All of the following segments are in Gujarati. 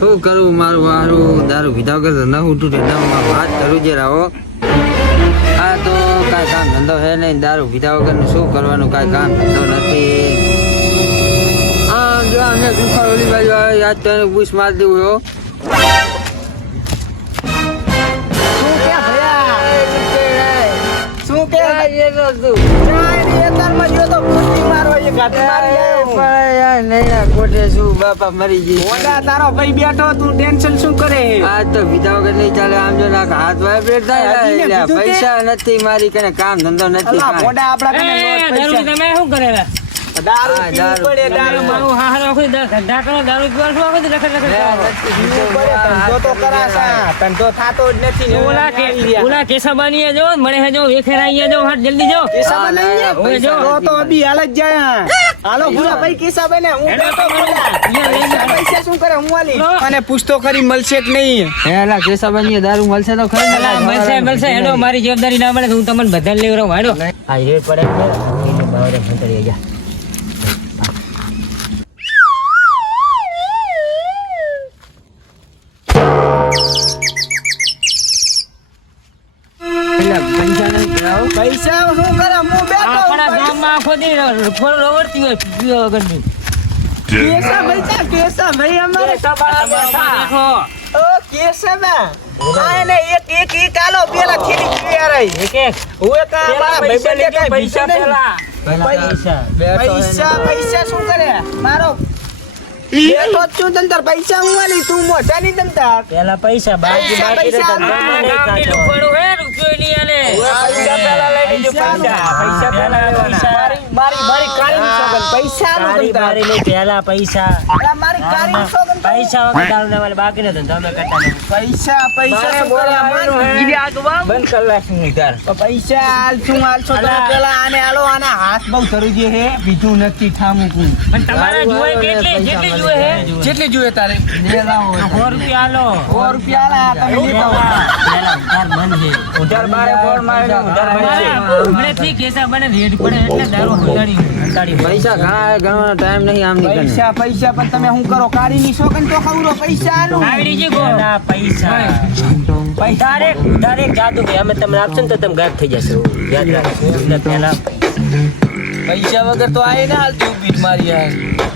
શું કરું મારું મારું દારૂ પીધા વગર ન ઉઠું વાત કરું જે રાવો આ તો કાંઈ કામ ધંધો છે નહીં દારૂ પીધા વગર શું કરવાનું કાંઈ કામ ધંધો નથી આમ જો અમે ગુફા ઓલી બાજુ આવે યાદ તો એને પૂછ મારી દેવું હો બાપા મરી ગઈ તારો ભાઈ બેઠો તું ટેન્શન શું કરે આ તો પીધા વગર નહીં ચાલે આમ જો ના હાથ વાઇબ્રેટ થાય પૈસા નથી મારી કને કામ ધંધો નથી તમે શું કરેલા દારૂ પડે દારૂ મારું હાર આખો દારૂ પીવાનું આખો લખે તો કરાસા તંતો થાતો જ નથી ઓલા કેસાબાની જો મળે હે જો વેખેરાઈ જો હટ જલ્દી જો કેસાબાની જો તો અભી હાલ જ જાય હાલો ભૂલા ભાઈ કેસાબાને હું બેઠો પૈસા શું કરે હું વાલી અને પૂછતો ખરી મળશે કે નહીં હેલા કેસાબાની દારૂ મળશે તો ખરી મળશે હેડો મારી જવાબદારી ના મળે તો હું તમને બધા લેવરાવ હાડો આ રેટ પડે એને બાવરે ફંતરી ગયા પૈસા શું કરે હું બેઠો આપણા ગામમાં ખોદી ફોર રવડતી હોય પીવા વગરની કેસા ભાઈ અમારે બેઠો ઓ કેસા ના આને એક આલો પેલા થેલી તૈયાર આવી એક ઓએ કા મારા ભાઈ કે પૈસા પેલા પૈસા શું કરે મારો બેઠો છું તંતર પૈસા હું વાલી તું મોટા ની તંતર પેલા પૈસા બાકી રે રૂપિયો ની આલે પૈસા પેલા લઈ લેજો પૈસા પેલા મારી કાળી સોગન પૈસા નું મારી લે પેલા પૈસા મારી કાળી સોગન પૈસા વગર ને વાલે બાકી ને તમે કરતા પૈસા બોલા ગીરી આ તો બંધ કર લાખ ની તાર પૈસા હાલ છું પેલા આને આલો આના હાથ બહુ ધરી જે હે બીજું નથી થામું પણ તમારા જોય જેટલી જોય હે જેટલી જોય તારે લે લાવો 100 રૂપિયા આલો 100 રૂપિયા આલા તમે લેતા પેલા ઉધાર બંધ છે ઉધાર બારે બોલ મારે ઉધાર બંધ છે હમણેથી કેસા બને રેડ પડે એટલે દારૂ હંતાડી પૈસા ઘણા ટાઈમ નહીં આમ નીકળે પૈસા પણ તમે શું કરો કાળી ની શોકન તો ખવરો પૈસા આલો આવડી જે ગો ના પૈસા ડાયરેક્ટ જાદુ કે અમે તમને આપશું તો તમે ગાયબ થઈ જશો યાદ રાખજો એટલે પહેલા પૈસા વગર તો આય ના હાલતી ઉભી મારી આ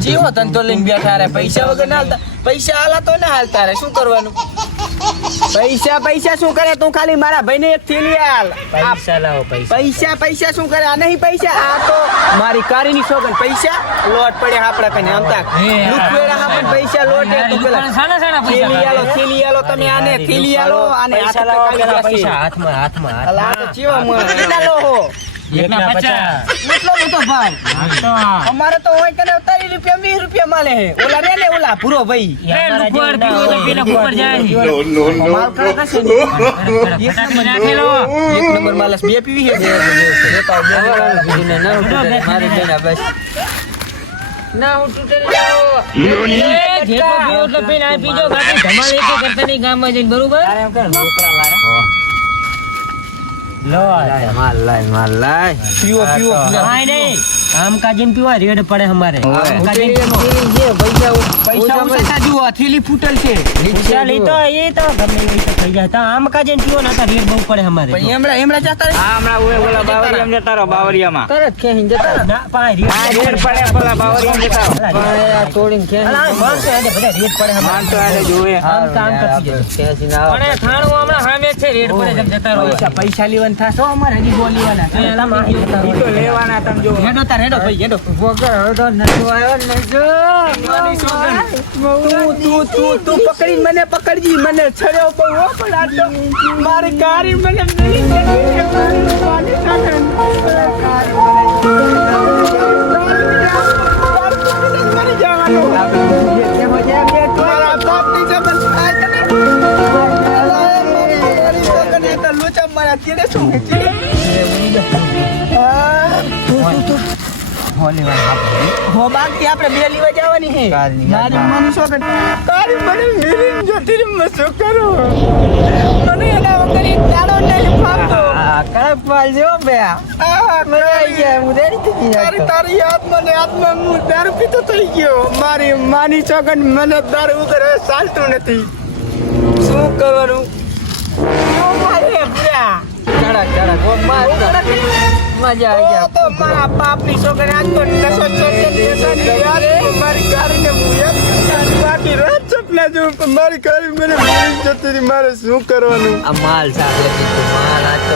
જીવો તન તો લઈને બેઠા રે પૈસા વગર ના હાલતા પૈસા આલા તો ના હાલતા રે શું કરવાનું પૈસા શું કરે તું ખાલી મારા ભાઈને એક થેલી આલ પૈસા લાવો પૈસા શું કરે આ નહીં પૈસા આ તો મારી કારીની સોગન પૈસા લોટ પડે આપડા કને આમતા લુકવેરા હા પણ પૈસા લોટ એ તો પેલા સાના થેલી આલો તમે આને થેલી આલો આને પૈસા હાથમાં અલા તો ચીવા મ કેટલા લો હો 150 એટલો બધો ભાવ અમારે તો હોય કને 30 રૂપિયા 20 રૂપિયા માલે હે ઓલા રે ને ઓલા પૂરો ભાઈ ઉપર પીવો તો પેલા ઉપર જાય માલ કરે કશે એક નંબર નાખેલો એક નંબર માલસ બે પીવી હે લેતા બીજને ના મારી દેના બસ ના હું તૂટે જાઓ જેટલો પીવો તો પીને આ પીજો ગાડી ધમાલ એક કરતા નહીં ગામમાં જઈને બરોબર એમ કર લોકરા લાયા લો માલ લાય પીવો હાય નહીં આમ કાજીન પીવા રેડ પડે હમારે કાજીન જે પૈસા ઉસતા જુઓ થેલી ફૂટલ છે રિક્ષા લેતો એ તો ગમે એ તો થઈ જાય તો આમ કાજીન પીવો ના તો રેડ બહુ પડે હમારે ભાઈ એમડા જતા હા હમણા ઓલા બાવરિયામ જતા રહો બાવરિયામાં તરત ખેહીન જતા ના પાય રેડ પડે પેલા બાવરિયામ જતા પાય તોડીને ખેહીન માન તો એને બધા રેડ પડે હમાર તો આલે જોવે આમ કામ કરતી જાય ખેસી ના પણ થાણું હમણા સામે છે રેડ પડે જમ જતા રહો પૈસા લેવાના થાસો અમાર હજી બોલીવાના પેલા માં તો લેવાના તમ જો હેડો ભાઈ હેડો વગર હડો નજો આવ્યો નજો તું પકડી મને પકડજી મને છડ્યો બહુ હો પણ આ તો મારી કારી મને મેલી હો બાકી આપણે બે લીવા જવાની હે મારી મમ્મી શું કરે તારી મને મેરી જતી મસો કરો મને એના વગર એક દાડો નહીં ફાવતો કડક માલ છે હો બે મજા આવી ગયા હું રેડી થઈ ગયો તારી યાદમાં હું દારૂ પીતો થઈ ગયો. મારી માની ચોગન મને દારૂ વગર હવે ચાલતું નથી. શું કરવાનું? મજા આવી ગયા તો મારા બાપની છોકરી આજ તો નશો ચોકે મારી ગાડીને બાકી રાત સપના જોઉં પણ મારી ગાડી મને ભૂલી જતી રહી. મારે શું કરવાનું? આ માલ શાક માલ આજ તો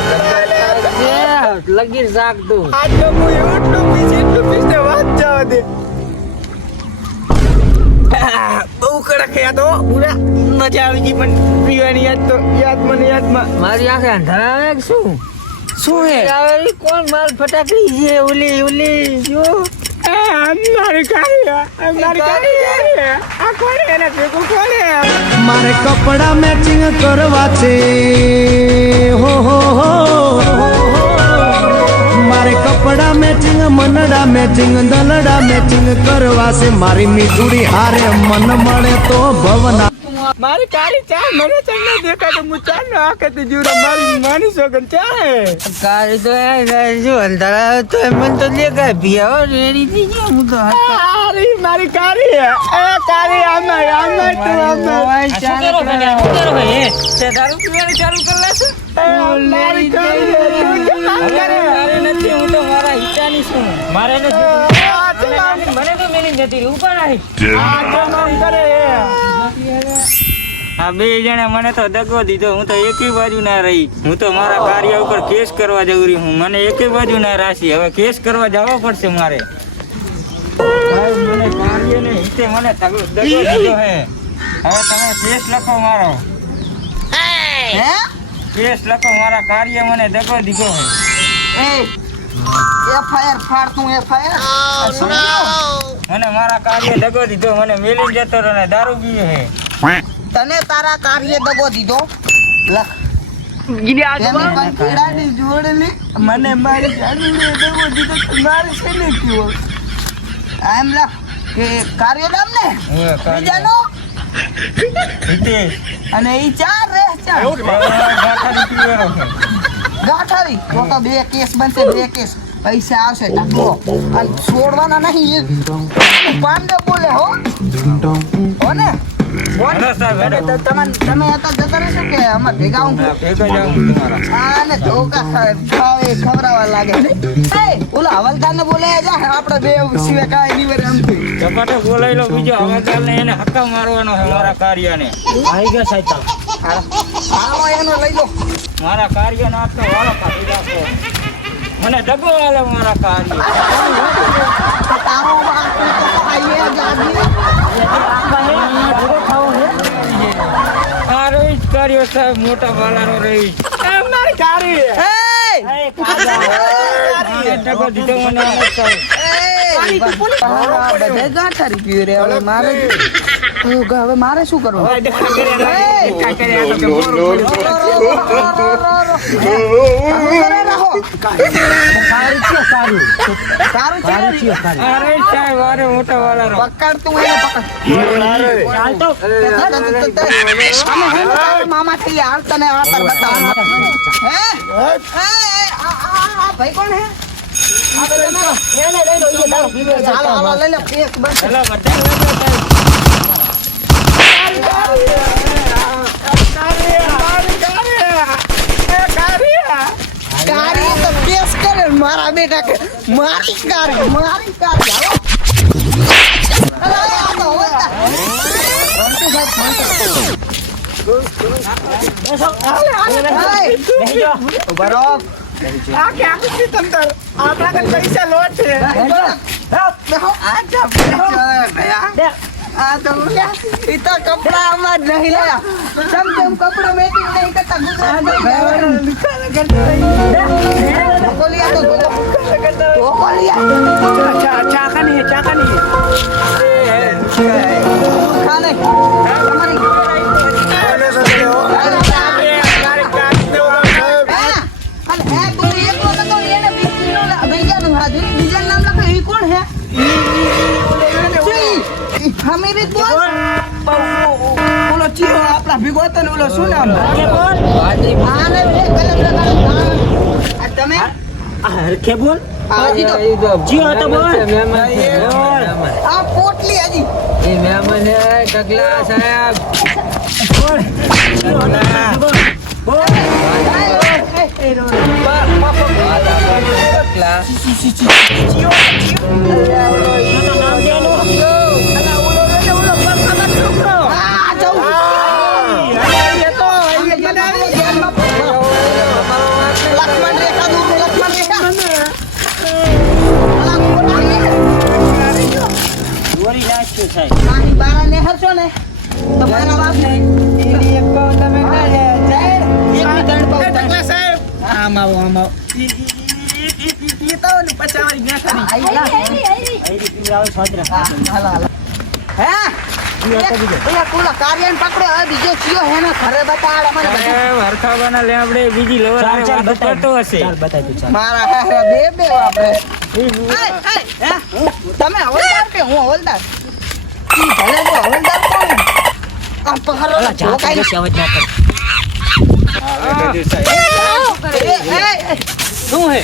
લગીર શાક તું આજ તો હું એટલું પીસ ને વાત જવા દે. બહુ કડક યાદ હો પૂરા મજા આવી ગઈ પણ પીવાની યાદમાં મારી આંખે અંધારા આવે કે શું શું હે આવે કોણ માલ ફટાકડી છે ઓલી જો મારી ગાડી આ કોણ એના ભેગું કોણ મારે કપડા મેચિંગ કરવા છે હો મારે કપડા મેચિંગ મનડા મેચિંગ દલડા મેચિંગ કરવા છે મારી મીઠુડી હારે મન મળે તો ભવના મારી ગાડી ચા મને ચંગા દેખાય તો હું ચાલ નો આખે જીવરા મારી માની સોગન ચા હે કારી તો જો અંધારા આવે તો મન તો દેખાય ભીયા રેડી થઈ ગયો હું તો મારી ગાડી હે એ ગાડી આમાં તું આમાં દારૂ પીવાનું ચાલુ કરી લેશે મારી ગાડી મારે નથી હું તો મારા હિચ્છાની છું મારે નથી મને તો મેલી જતી ઉપર આવી આ બે જણા મને તો દગો દીધો. હું તો એકી બાજુ ના રહી. હું તો મારા કાર્ય ઉપર કેસ કરવા જરૂરી હું. મને એકી બાજુ ના રાશી. હવે કેસ કરવા જવા પડશે મારે. મને કાર્યને હિતે મને દગો દીધો હે. હવે તમે કેસ લખો મારો. કેસ લખો મારા કાર્ય મને દગો દીધો હે. એફઆઈઆર ફાડતું એફઆઈઆર મને મારા કાર્ય દગો દીધો. મને મેલી જતો રહ્યો ને દારૂ પીએ હે. તને તારા કાર્ય દગો દીધો લખ મને મારી ગાડીને દગો દીધો મારે છે ને કયો એમ લખ કે કાર્ય નામ ને બીજાનો હિતેશ અને ઈ ચાર રે ચાર ગાંઠાની પીવેરો છે. ગાંઠારી તો બે કેસ બનશે બે કેસ પૈસા આવશે ટકો અને છોડવાના નહીં પાંડે બોલે હો ને હેડો સાહેબ, હેડો. તમે હતા જતા રહેશો કે અમાર ભેગા હું ભેગો જાઉં હું તમારા. આને ધોકા ખવડાવવા લાગે એ ઓલા હવલદાર ને બોલાયા જા આપણે બે સિવાય કાંઈ નહીં વરે આમથી ચપાટો બોલાવી લો બીજો હવાદારને એને હક્કા મારવાનો છે મારા કાર્યને. આવી ગયા સાહેબ આવો એનો લઈ લો મારા કાર્યનો આજ તો વાળો કાઢી નાખો. મને દગો આલે મારા કાર્ય. તારો આઈએ જાજી આ રહી જ કાર્ય સાહેબ મોટા વાલાનો રહી. મારી ગાડી આને દગો દીધો મને આને સાહેબ. હવે મારે શું કરવું આ રહી સાહેબ અરે મોટા વાલાનો. પકડ તું મામા થઈ હાલ તને ભાઈ કોણ હે ચાલો હાલો લઈ લે કેસ બસ ચલો બધા ગાડી તો કેસ કરે મારા બેટા કે મારી ગાડી પૈસા લોટ છે કપડા આમાં જ નહીં લાયા ચમ કપડો મેચિંગ નહીં કરતા બોલો ચીરો આપડા એટલા ભીગો હતો ને ઓલો શું નામ હરખે બોલ આ તમે હરખે બોલ હાજી તો જીઓ તો બોલ મહેમાન છે. બોલ. આ પોટલી હજી એ મહેમાન હે ટકલા સાહેબ. બોલ બોલ ટકલા. લક્ષ્મણ રેખા દૂર લક્ષ્મણ રેખા દોરી નાખ્યું સાહેબ મારી બારા ને હરશો ને તમારા બાપ ને એની એક પાવ તમે ના જાય એક ત્રણ પાવ ટકલા સાહેબ આમ આવો ઈ તો ને પચાવાળી ન્યા ખાલી આઈ પીવડાવો છોતરા હાલો હાલો હે એ કોલા કાર્યન પકડો હવે બીજો ચિયો હે ને ઘરે બતાડ અમારે સાહેબ, હરખાવાના લેબડે બીજી લવર હારે વાતો કરતો હશે મારા હારા બે બે આપણે હે તમે હવલદાર કે હું હવલદાર ઈ ભલે તો હવલદાર કોણ આ પહાડો જોકાઈ શું હે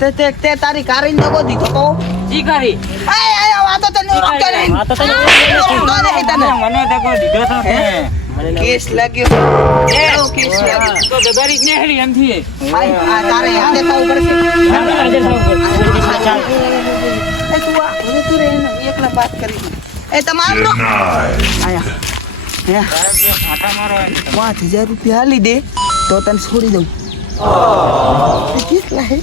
તે તારી કારીન દગો દીધો તો જી કરી એ વાતો તને રોકે નહીં વાતો તને રોકતો નહીં તને મને તકો દીધો તો હે? કેસ લાગ્યો એવો કેસ લાગ્યો તો દગારી જ નેહરી એમથી ભાઈ આ તારે યાદ થવું પડશે આજે સાહેબ ચાલ એ તું આ હવે તું રે એને એકલા વાત કરી એ તમારો આયા હે આટા મારો એમ. 5000 રૂપિયા આલી દે તો તને છોડી દઉં એ કેટલા હે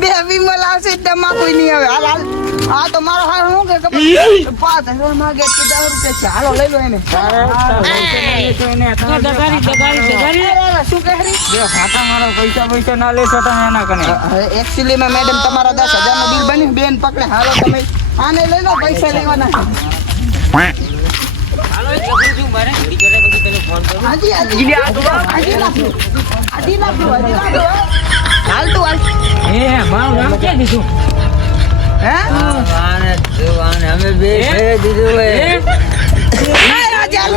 બે વિમલ આવશે ડમા કોઈ નહીં આવે હાલ હાલ આ તો મારો હાર હું કે 5000 માંગે કે 10 રૂપિયા છે હાલો લઈ લો એને શું કહે રી બે ફાટા મારો પૈસા ના લેશો તમે એના કને એકચ્યુઅલી માં મેડમ તમારા 10,000 નું બિલ બન્યું બેન પકડે હાલો તમે આને લઈ લો પૈસા લેવાના હાજી હાજી હાજી લાગ્યું હાલ તું હાલ એ મારું નામ ક્યાં દીધું હે આને અમે બે છે દીધું હે. રાજી હાલ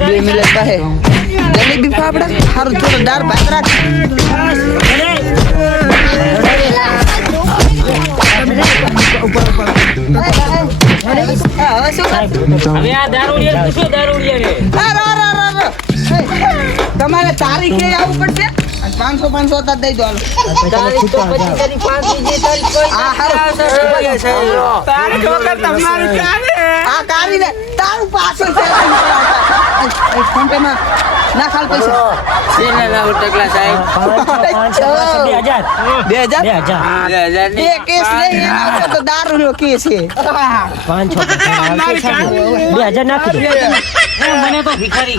બે મિનિટ કહે જલેબી ફાફડા હારું થોડો દાળ ભાત રાખ હવે આ દારૂડિયા પૂછો દારૂડિયા તમારે તારીખે આવવું પડશે અને 500 હતા દઈ દો આ કાઢીને તારું પાછળ ફોન પે માં ના ખાલ પૈસા શેના લાવું ટકલા સાહેબ? 2000 2000 એ કેસ નહીં એનો તો દારૂનો કેસ છે મને તો ભિખારી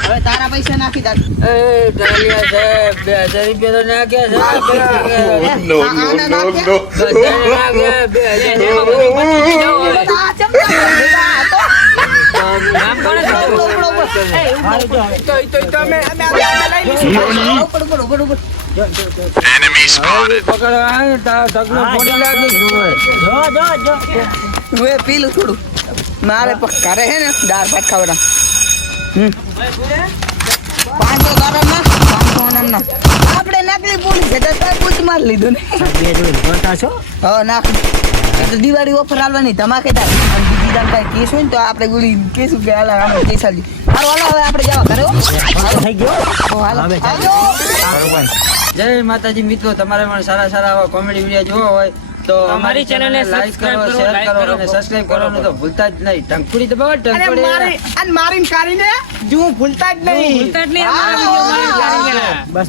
હવે તારા પૈસા નાખી દે એ ટાલિયા સાહેબ 2000 રૂપિયા તો નાખ્યા છે. બધાને નાખ્યા, 2000 નામ કોણે પકડવા આવે તકલો ફોડી લાગી હવે પીલું થોડું મારે ઘરે હે ને દાળ ભાત ખાવડા 500 ગારા ના 500 ના આપણે નકલી પોલીસ છે તો પૂછ માર લીધું ને હા નાખ એ તો દિવાળી ઓફર આલવાની ધમાકેદાર અને બીજી દાન કઈ કેસ હોય ને તો આપણે ગોળી કેસ કે આલા આપણે કેસ આલજી હાલો હાલો હવે આપણે જવા કરે થઈ ગયો હાલો જય માતાજી મિત્રો, તમારે પણ સારા સારા આવા કોમેડી વિડીયો જોવા હોય તો અમારી ચેનલને લાઈક કરો, subscribe કરો, શેર like કરો કરો, અને સબસ્ક્રાઇબ કરવાનું તો ભૂલતા જ નહીં. ટંકુડી દબાવો, ટંકુડી. મારીને કાઢીને જો ભૂલતા જ નહીં ભૂલતા જ નહીં અમારા વિડીયો મારી બસ